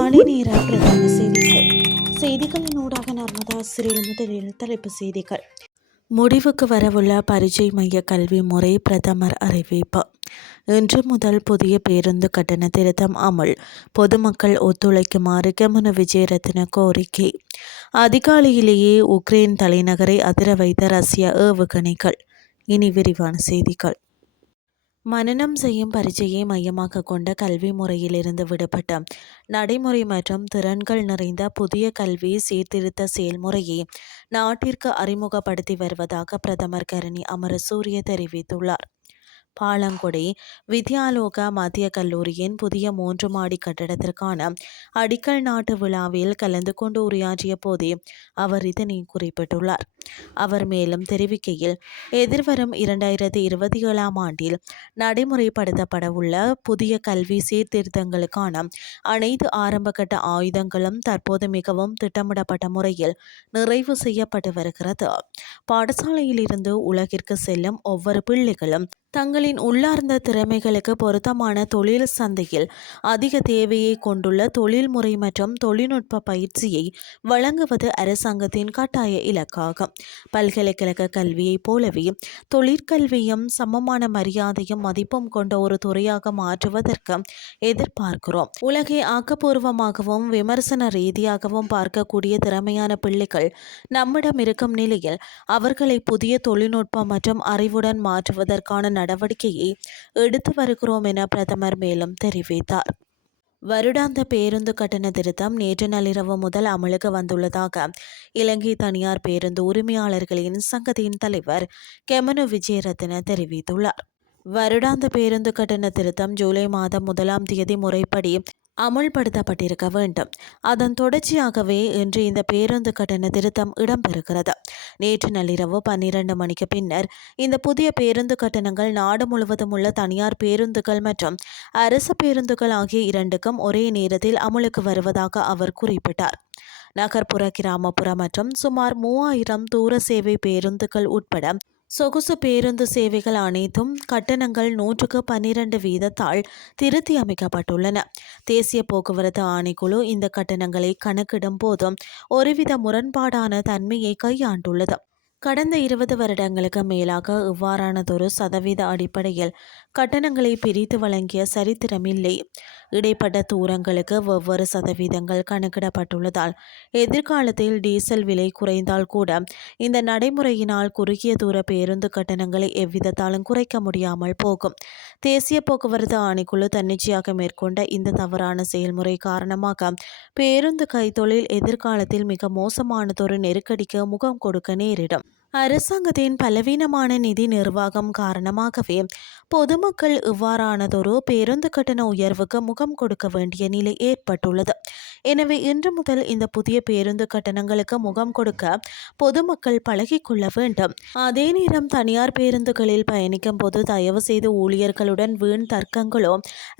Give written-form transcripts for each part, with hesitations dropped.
காலை நேர பிரதான செய்திகள். செய்திகளினூடாக நர்மதா சிறில் முதலில் தலைப்பு செய்திகள். முடிவுக்கு வரவுள்ள பரீட்சை மைய கல்வி முறை பிரதமர் அறிவிப்பு. இன்று முதல் புதிய பேருந்து கட்டண திருத்தம் அமல். பொதுமக்கள் ஒத்துழைக்குமாறு கெமனு விஜயரத்ன கோரிக்கை. அதிகாலையிலேயே உக்ரைன் தலைநகரை அதிர வைத்த ரஷ்ய ஏவுகணைகள். இனி விரிவான செய்திகள். மனனம் செய்யும் பரீட்சையை மையமாக கொண்ட கல்வி முறையிலிருந்து விடுபட்ட நடைமுறை மற்றும் திறன்கள் நிறைந்த புதிய கல்வி சீர்திருத்த செயல்முறையை நாட்டிற்கு அறிமுகப்படுத்தி வருவதாக பிரதமர் கரணி அமரசூரிய தெரிவித்துள்ளார். பாலங்கொடை வித்யாலோக மத்திய கல்லூரியின் புதிய 3 மாடி கட்டடத்திற்கான அடிக்கல் நாட்டு விழாவில் கலந்து கொண்டு உரையாற்றிய போதே அவர் இதனை குறிப்பிட்டுள்ளார். அவர் மேலும் தெரிவிக்கையில், எதிர்வரும் 2027ஆம் ஆண்டில் நடைமுறைப்படுத்தப்பட உள்ள புதிய கல்வி சீர்திருத்தங்களுக்கான அனைத்து ஆரம்பகட்ட ஆயுதங்களும் தற்போது மிகவும் திட்டமிடப்பட்ட முறையில் நிறைவு செய்யப்பட்டு வருகிறது. பாடசாலையிலிருந்து உலகிற்கு செல்லும் ஒவ்வொரு பிள்ளைகளும் தங்களின் உள்ளார்ந்த திறமைகளுக்கு பொருத்தமான தொழில் சந்தையில் அதிக தேவையை கொண்டுள்ள தொழில்முறை மற்றும் தொழில்நுட்ப பயிற்சியை வழங்குவது அரசாங்கத்தின் கட்டாய இலக்காகும். பல்கலைக்கழக கல்வியைப் போலவே தொழிற்கல்வியும் சமமான மரியாதையும் மதிப்பும் கொண்ட ஒரு துறையாக மாற்றுவதற்கு எதிர்பார்க்கிறோம். உலகை ஆக்கப்பூர்வமாகவும் விமர்சன ரீதியாகவும் பார்க்கக்கூடிய திறமையான பிள்ளைகள் நம்மிடம் இருக்கும் நிலையில் அவர்களை புதிய தொழில்நுட்பம் மற்றும் அறிவுடன் மாற்றுவதற்கான நடவடிக்கையை எடுத்து வருகிறோம் என பிரதமர் மேலும் தெரிவித்தார். வருடாந்த பேருந்து கட்டண திருத்தம் நேற்று நள்ளிரவு முதல் அமலுக்கு வந்துள்ளதாக இலங்கை தனியார் பேருந்து உரிமையாளர்களின் சங்கத்தின் தலைவர் கெமனு விஜயரத்ன தெரிவித்துள்ளார். வருடாந்த பேருந்து கட்டண திருத்தம் ஜூலை மாதம் 1ஆம் தேதி முறைப்படி அமுல்படுத்தப்பட்டிருக்க வேண்டும். அதன் தொடர்ச்சியாகவே இன்று இந்த பேருந்து கட்டண திருத்தம் இடம்பெறுகிறது. நேற்று நள்ளிரவு 12 மணிக்கு பின்னர் இந்த புதிய பேருந்து கட்டணங்கள் நாடு முழுவதும் உள்ள தனியார் பேருந்துகள் மற்றும் அரசு பேருந்துகள் ஆகிய இரண்டுக்கும் ஒரே நேரத்தில் அமுலுக்கு வருவதாக அவர் குறிப்பிட்டார். நகர்ப்புற, கிராமப்புற மற்றும் சுமார் 3000 தூர சேவை பேருந்துகள் உட்பட சொகுசு பேருந்து சேவைகள் அனைத்தும் கட்டணங்கள் 112 வீதத்தால் திருத்தி அமைக்கப்பட்டுள்ளன. தேசிய போக்குவரத்து ஆணைக்குழு இந்த கட்டணங்களை கணக்கிடும் போதும் ஒருவித முரண்பாடான தன்மையை கையாண்டுள்ளது. கடந்த 20 வருடங்களுக்கு மேலாக இவ்வாறானதொரு சதவீத அடிப்படையில் கட்டணங்களை பிரித்து வழங்கிய சரித்திரமில்லை. இடைப்பட்ட தூரங்களுக்கு வெவ்வேறு சதவீதங்கள் கணக்கிடப்பட்டுள்ளதால் எதிர்காலத்தில் டீசல் விலை குறைந்தால் கூட இந்த நடைமுறையினால் குறுகிய தூர பேருந்து கட்டணங்களை எவ்விதத்தாலும் குறைக்க முடியாமல் போகும். தேசிய போக்குவரத்து ஆணைக்குழு தன்னிச்சையாக மேற்கொண்ட இந்த தவறான செயல்முறை காரணமாக பேருந்து கைத்தொழில் எதிர்காலத்தில் மிக மோசமானதொரு நெருக்கடிக்கு முகம் கொடுக்க நேரிடும். அரசாங்கத்தின் பலவீனமான நிதி நிர்வாகம் காரணமாகவே பொதுமக்கள் இவ்வாறானதொரு பேருந்து கட்டண உயர்வுக்கு முகம் கொடுக்க வேண்டிய நிலை ஏற்பட்டுள்ளது. எனவே இன்று முதல் இந்த புதிய பேருந்து கட்டணங்களுக்கு முகம் கொடுக்க பொதுமக்கள் பழகிக்கொள்ள வேண்டும். அதே நேரம் தனியார் பேருந்துகளில் பயணிக்கும் போது தயவு செய்து ஊழியர்களுடன் வீண் தர்க்கங்களோ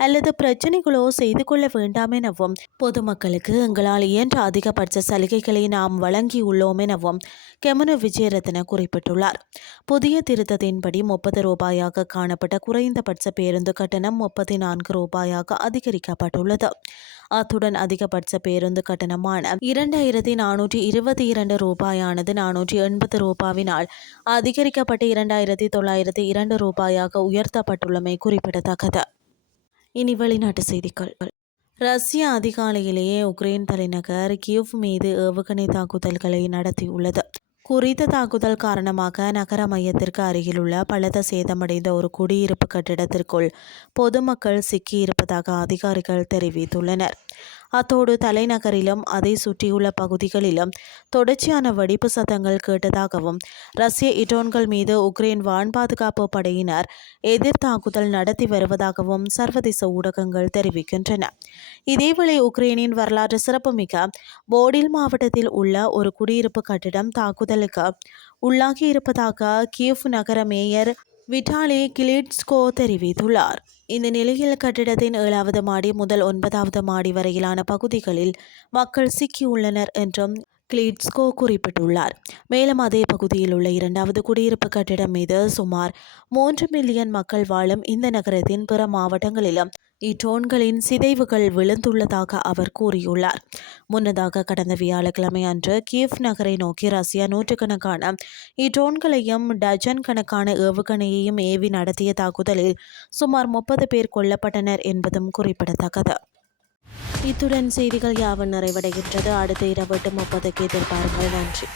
அல்லது பிரச்சனைகளோ செய்து கொள்ள வேண்டாம் எனவும் பொதுமக்களுக்கு எங்களால் இயன்ற அதிகபட்ச சலுகைகளை நாம் வழங்கியுள்ளோம் எனவும் கெமனு விஜயரத்ன குறிப்பிட்டுள்ளார். புதிய திருத்தத்தின்படி 30 ரூபாயாக காணப்பட்ட குறைந்தபட்ச பேருந்து கட்டணம் 34 ரூபாயாக அதிகரிக்கப்பட்டுள்ளது. அத்துடன் அதிகபட்ச பேருந்து கட்டணமான 2422 ரூபாயானது 480 ரூபாவினால் அதிகரிக்கப்பட்டு 2902 ரூபாயாக உயர்த்தப்பட்டுள்ளமை குறிப்பிடத்தக்கது. இனி வெளிநாட்டு செய்திகள். ரஷ்யா அதிகாலையிலேயே உக்ரைன் தலைநகர் கியவ் மீது ஏவுகணை தாக்குதல்களை நடத்தியுள்ளது. குறித்த தாக்குதல் காரணமாக நகர மையத்திற்கு அருகிலுள்ள பலத்த சேதமடைந்த ஒரு குடியிருப்பு கட்டிடத்திற்குள் பொதுமக்கள் சிக்கியிருப்பதாக அதிகாரிகள் தெரிவித்துள்ளனர். அத்தோடு தலைநகரிலும் அதை சுற்றியுள்ள பகுதிகளிலும் தொடர்ச்சியான வெடிப்பு சத்தங்கள் கேட்டதாகவும் ரஷ்ய ட்ரோன்கள் மீது உக்ரைன் வான் பாதுகாப்பு படையினர் எதிர் தாக்குதல் நடத்தி வருவதாகவும் சர்வதேச ஊடகங்கள் தெரிவிக்கின்றன. இதேவேளை உக்ரைனின் வரலாற்று சிறப்புமிக்க போடில் மாவட்டத்தில் உள்ள ஒரு குடியிருப்பு கட்டிடம் தாக்குதலுக்கு உள்ளாகி இருப்பதாக கியவ் நகர மேயர் விட்டாலி கிளிட்ஸ்கோ தெரிவித்துள்ளார். இந்த நிலையில் கட்டிடத்தின் 7வது மாடி முதல் 9வது மாடி வரையிலான பகுதிகளில் மக்கள் சிக்கியுள்ளனர் என்றும் கிளிட்ஸ்கோ குறிப்பிட்டுள்ளார். மேலும் அதே பகுதியில் உள்ள இரண்டாவது குடியிருப்பு கட்டிடம் மீது சுமார் 3 மில்லியன் மக்கள் வாழும் இந்த நகரத்தின் பிற மாவட்டங்களிலும் இட்ரோன்களின் சிதைவுகள் விழுந்துள்ளதாக அவர் கூறியுள்ளார். முன்னதாக கடந்த வியாழக்கிழமை அன்று கீவ் நகரை நோக்கி ரஷ்யா நூற்றுக்கணக்கான இட்ரோன்களையும் டஜன் கணக்கான ஏவுகணையையும் ஏவி நடத்திய தாக்குதலில் சுமார் 30 பேர் கொல்லப்பட்டனர் என்பதும் குறிப்பிடத்தக்கது. இத்துடன் செய்திகள் யாவும் நிறைவடைகின்றது. அடுத்த இரவு 8:30க்கு எதிர்பாருங்கள். நன்றி.